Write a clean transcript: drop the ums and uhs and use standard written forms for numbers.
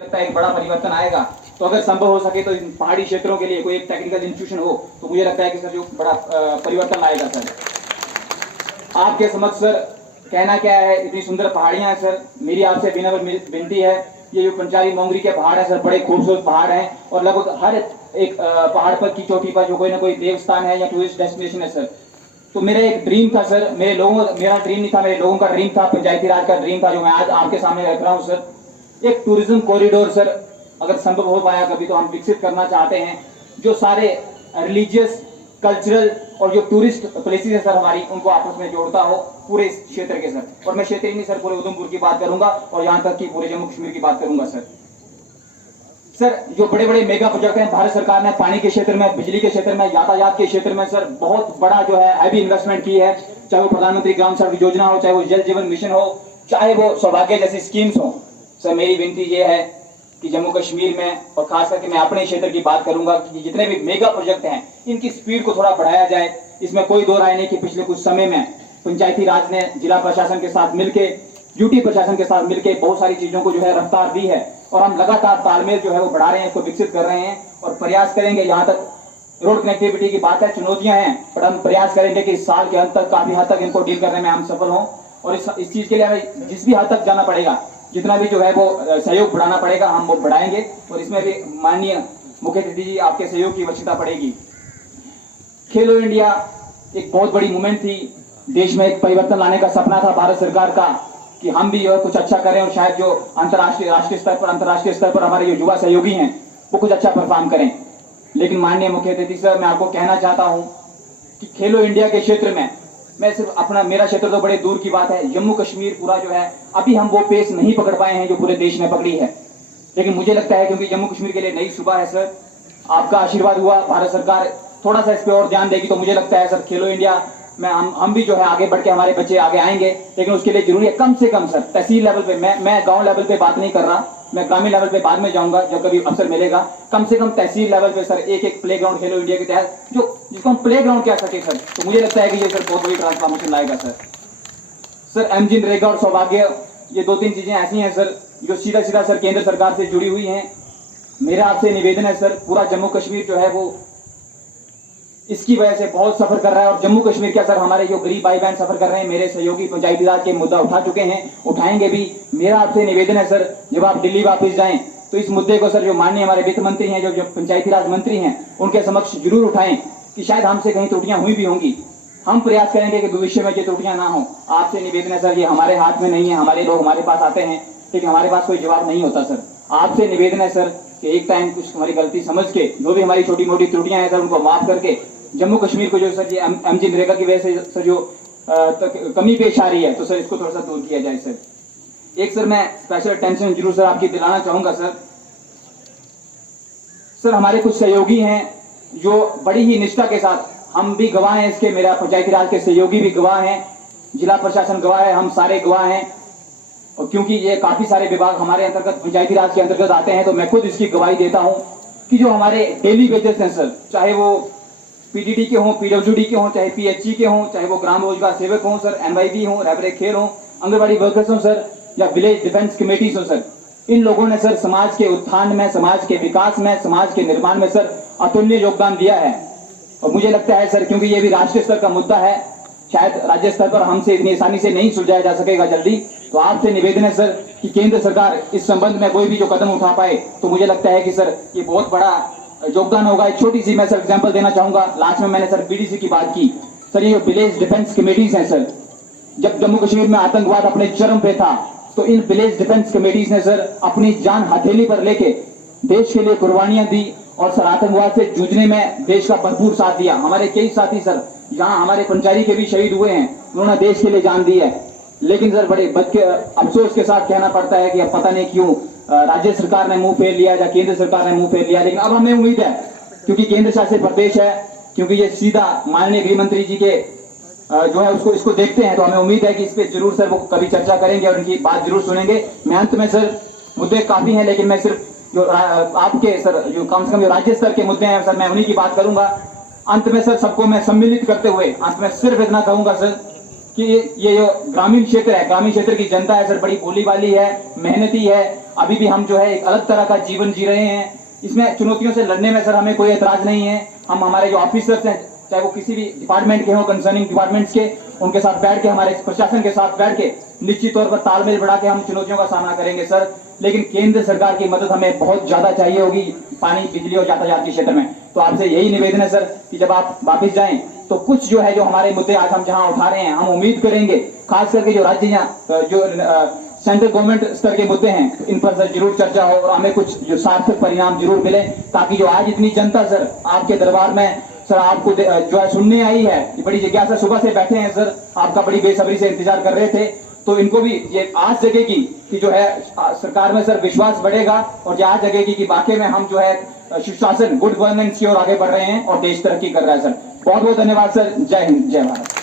लगता है एक बड़ा परिवर्तन आएगा। तो अगर संभव हो सके तो इन पहाड़ी क्षेत्रों के लिए कोई एक टेक्निकल इंस्टीट्यूशन हो तो मुझे लगता है कि सर जो बड़ा परिवर्तन लाएगा सर। आपके समक्ष सर कहना क्या है, इतनी सुंदर पहाड़ियां हैं सर, मेरी आपसे विनम्र विनती है, ये जो पंचारी मोंगरी के पहाड़ है सर, बड़े खूबसूरत पहाड़ हैं और लगभग हर एक पहाड़ पर की चोटी पर जो कोई ना कोई देव स्थान है या टूरिस्ट डेस्टिनेशन है सर। तो मेरा एक ड्रीम था सर, मेरा ड्रीम नहीं था, मेरे लोगों का ड्रीम था, पंचायती राज का ड्रीम था, जो मैं आज आपके सामने रख रहा हूँ सर। एक टूरिज्म कॉरिडोर सर, अगर संभव हो पाया कभी तो हम विकसित करना चाहते हैं, जो सारे रिलीजियस, कल्चरल और जो टूरिस्ट प्लेसेस है सर हमारी, उनको आपस में जोड़ता हो पूरे इस क्षेत्र के सर। और मैं क्षेत्र ही नहीं सर, पूरे उधमपुर की बात करूंगा और यहाँ तक कि पूरे जम्मू कश्मीर की बात करूंगा सर। सर जो बड़े बड़े मेगा प्रोजेक्ट हैं भारत सरकार ने पानी के क्षेत्र में, बिजली के क्षेत्र में, यातायात के क्षेत्र में सर बहुत बड़ा जो है हैवी इन्वेस्टमेंट की है, चाहे वो प्रधानमंत्री ग्राम सड़क योजना हो, चाहे वो जल जीवन मिशन हो, चाहे वो सौभाग्य जैसी स्कीम्स हो। सर मेरी विनती ये है कि जम्मू कश्मीर में और खास करके मैं अपने क्षेत्र की बात करूंगा कि जितने भी मेगा प्रोजेक्ट हैं इनकी स्पीड को थोड़ा बढ़ाया जाए। इसमें कोई दो राय नहीं कि पिछले कुछ समय में पंचायती राज ने जिला प्रशासन के साथ मिलकर, यूटी प्रशासन के साथ मिलकर बहुत सारी चीजों को जो है रफ्तार दी है और हम लगातार तालमेल जो है वो बढ़ा रहे हैं, इसको विकसित कर रहे हैं और प्रयास करेंगे। यहाँ तक रोड कनेक्टिविटी की बात है, चुनौतियां हैं, पर हम प्रयास करेंगे कि इस साल के अंत तक काफी हद तक इनको डील करने में हम सफल हों और इस चीज के लिए हमें जिस भी हद तक जाना पड़ेगा, जितना भी जो है वो सहयोग बढ़ाना पड़ेगा, हम वो बढ़ाएंगे और इसमें भी माननीय मुख्य अतिथि जी आपके सहयोग की आवश्यकता पड़ेगी। खेलो इंडिया एक बहुत बड़ी मूवमेंट थी, देश में एक परिवर्तन लाने का सपना था भारत सरकार का कि हम भी कुछ अच्छा करें और शायद जो अंतर्राष्ट्रीय अंतर्राष्ट्रीय स्तर पर हमारे जो युवा सहयोगी हैं वो कुछ अच्छा परफॉर्म करें। लेकिन माननीय मुख्य अतिथि सर, मैं आपको कहना चाहता हूं कि खेलो इंडिया के क्षेत्र में मैं सिर्फ मेरा क्षेत्र तो बड़े दूर की बात है, जम्मू कश्मीर पूरा जो है अभी हम वो पेस नहीं पकड़ पाए हैं जो पूरे देश ने पकड़ी है। लेकिन मुझे लगता है क्योंकि जम्मू कश्मीर के लिए नई सुबह है सर, आपका आशीर्वाद हुआ, भारत सरकार थोड़ा सा इस पर और ध्यान देगी तो मुझे लगता है सर खेलो इंडिया में हम भी जो है आगे बढ़ के हमारे बच्चे आगे आएंगे। लेकिन उसके लिए जरूरी है कम से कम सर तहसील लेवल पे, मैं गांव लेवल पे बात नहीं कर रहा, मैं ग्रामीण लेवल पे बाद में जाऊंगा जब कभी अवसर मिलेगा, कम से कम तहसील लेवल पे सर एक प्ले ग्राउंड खेलो इंडिया के तहत जिसको हम प्ले ग्राउंड कह सके सर, तो मुझे लगता है कि ये सर बहुत बड़ी ट्रांसफॉर्मेशन लाएगा सर। सर एमजी नरेगा और सौभाग्य, ये दो तीन चीजें ऐसी हैं सर जो सीधा सीधा सर केंद्र सरकार से जुड़ी हुई हैं। मेरा आपसे निवेदन है सर, पूरा जम्मू कश्मीर जो है वो इसकी वजह से बहुत सफर कर रहा है और जम्मू कश्मीर क्या सर हमारे जो गरीब भाई बहन सफर कर रहे हैं, मेरे सहयोगी पंचायती राज के मुद्दा उठा चुके हैं, उठाएंगे भी। मेरा आपसे निवेदन है सर, जब आप दिल्ली वापस जाएं तो इस मुद्दे को सर जो माननीय हमारे वित्त मंत्री हैं, जो पंचायती राज मंत्री हैं, उनके समक्ष जरूर उठाएं कि शायद हमसे कहीं त्रुटियां हुई भी होंगी। हम प्रयास करेंगे कि भविष्य में ये त्रुटियां ना हो। आपसे निवेदन है सर, ये हमारे हाथ में नहीं है, हमारे लोग हमारे पास आते हैं लेकिन हमारे पास कोई जवाब नहीं होता सर। आपसे निवेदन है सर कि एक टाइम कुछ हमारी गलती समझ के जो भी हमारी छोटी मोटी त्रुटियां हैं सर उनको माफ करके जम्मू कश्मीर को जो सर ये एमजी नरेगा की वजह से सर जो कमी पेश आ रही है तो सर इसको थोड़ा सा दूर किया जाए सर। एक सर मैं स्पेशल अटेंशन जरूर सर आपकी दिलाना चाहूंगा सर हमारे कुछ सहयोगी हैं जो बड़ी ही निष्ठा के साथ, हम भी गवाह हैं इसके, मेरा पंचायती राज के सहयोगी भी गवाह हैं, जिला प्रशासन गवाह है, हम सारे गवाह हैं। और क्योंकि ये काफी सारे विभाग हमारे अंतर्गत पंचायती राज के अंतर्गत आते हैं तो मैं खुद इसकी गवाही देता हूं कि जो हमारे डेली वेजेस हैं सर, चाहे वो पीडीडी के हों, पीडब्ल्यूडी के हों, चाहे पीएचई के हों, चाहे वो ग्राम रोजगार सेवक हों सर, एनवाईबी हों, रेबरे खेल हों, आंगनबाड़ी वर्कर्स हों सर, या विलेज डिफेंस कमेटीज हों सर, इन लोगों ने सर समाज के उत्थान में, समाज के विकास में, समाज के निर्माण में सर अतुल्य योगदान दिया है। और मुझे लगता है सर क्योंकि ये भी राष्ट्रीय स्तर का मुद्दा है, शायद राज्य स्तर पर हमसे इतनी आसानी से नहीं सुलझाया जा सकेगा जल्दी, तो आपसे निवेदन है सर कि केंद्र सरकार इस संबंध में कोई भी जो कदम उठा पाए तो मुझे लगता है कि सर ये बहुत बड़ा योगदान होगा। एक छोटी सी मैं सर एग्जांपल देना चाहूंगा, लास्ट में मैंने सर बीडीसी की बात की सर, ये विलेज डिफेंस कमेटीज हैं सर, जब जम्मू कश्मीर में आतंकवाद अपने चरम पे था तो इन विलेज डिफेंस कमेटीज ने सर अपनी जान हथेली पर लेके देश के लिए कुर्बानियां दी और सर आतंकवाद से जूझने में देश का भरपूर साथ दिया। हमारे कई साथी सर यहाँ हमारे पंचायती के भी शहीद हुए हैं, उन्होंने देश के लिए जान दी है। लेकिन सर बड़े अफसोस के साथ कहना पड़ता है कि अब पता नहीं क्यों राज्य सरकार ने मुंह फेर लिया या केंद्र सरकार ने मुंह फेर लिया। लेकिन अब हमें उम्मीद है क्योंकि केंद्र शासित प्रदेश है, क्योंकि ये सीधा माननीय गृह मंत्री जी के जो है इसको देखते हैं, तो हमें उम्मीद है कि इस पे जरूर सर वो कभी चर्चा करेंगे और उनकी बात जरूर सुनेंगे। मैं अंत में सर मुद्दे काफी हैं लेकिन मैं सिर्फ जो आपके सर जो कम से कम जो राज्य स्तर के मुद्दे हैं सर मैं उन्हीं की बात करूंगा। अंत में सर सबको मैं सम्मिलित करते हुए अंत में सिर्फ इतना कहूंगा सर कि ये जो ग्रामीण क्षेत्र है, ग्रामीण क्षेत्र की जनता है सर, बड़ी भोली वाली है, मेहनती है। अभी भी हम जो है एक अलग तरह का जीवन जी रहे हैं। इसमें चुनौतियों से लड़ने में सर हमें कोई एतराज नहीं है। हम हमारे जो ऑफिसर्स हैं, चाहे वो किसी भी डिपार्टमेंट के हों, कंसर्निंग डिपार्टमेंट्स के, उनके साथ बैठ के, हमारे प्रशासन के साथ बैठ के निश्चित तौर पर तालमेल बढ़ा के हम चुनौतियों का सामना करेंगे सर। लेकिन केंद्र सरकार की मदद हमें बहुत ज्यादा चाहिए होगी पानी, बिजली और यातायात के क्षेत्र में। तो आपसे यही निवेदन है सर कि जब आप वापिस जाएं तो कुछ जो है, जो हमारे मुद्दे आज हम जहां उठा रहे हैं, हम उम्मीद करेंगे खास करके जो राज्य जो सेंट्रल गवर्नमेंट स्तर के मुद्दे हैं, इन पर सर जरूर चर्चा हो और हमें कुछ जो सार्थक परिणाम जरूर मिले, ताकि जो आज इतनी जनता सर आपके दरबार में सर आपको जो है सुनने आई है, ये बड़ी जिज्ञासा, सुबह से बैठे हैं सर, आपका बड़ी बेसब्री से इंतजार कर रहे थे। तो इनको भी ये आस जगेगी कि जो है सरकार में सर विश्वास बढ़ेगा, और ये आस जगेगी कि वाकई में हम जो है सुशासन, गुड गवर्नेंस की ओर आगे बढ़ रहे हैं और देश तरक्की कर रहा है सर। बहुत बहुत धन्यवाद सर। जय हिंद, जय भारत।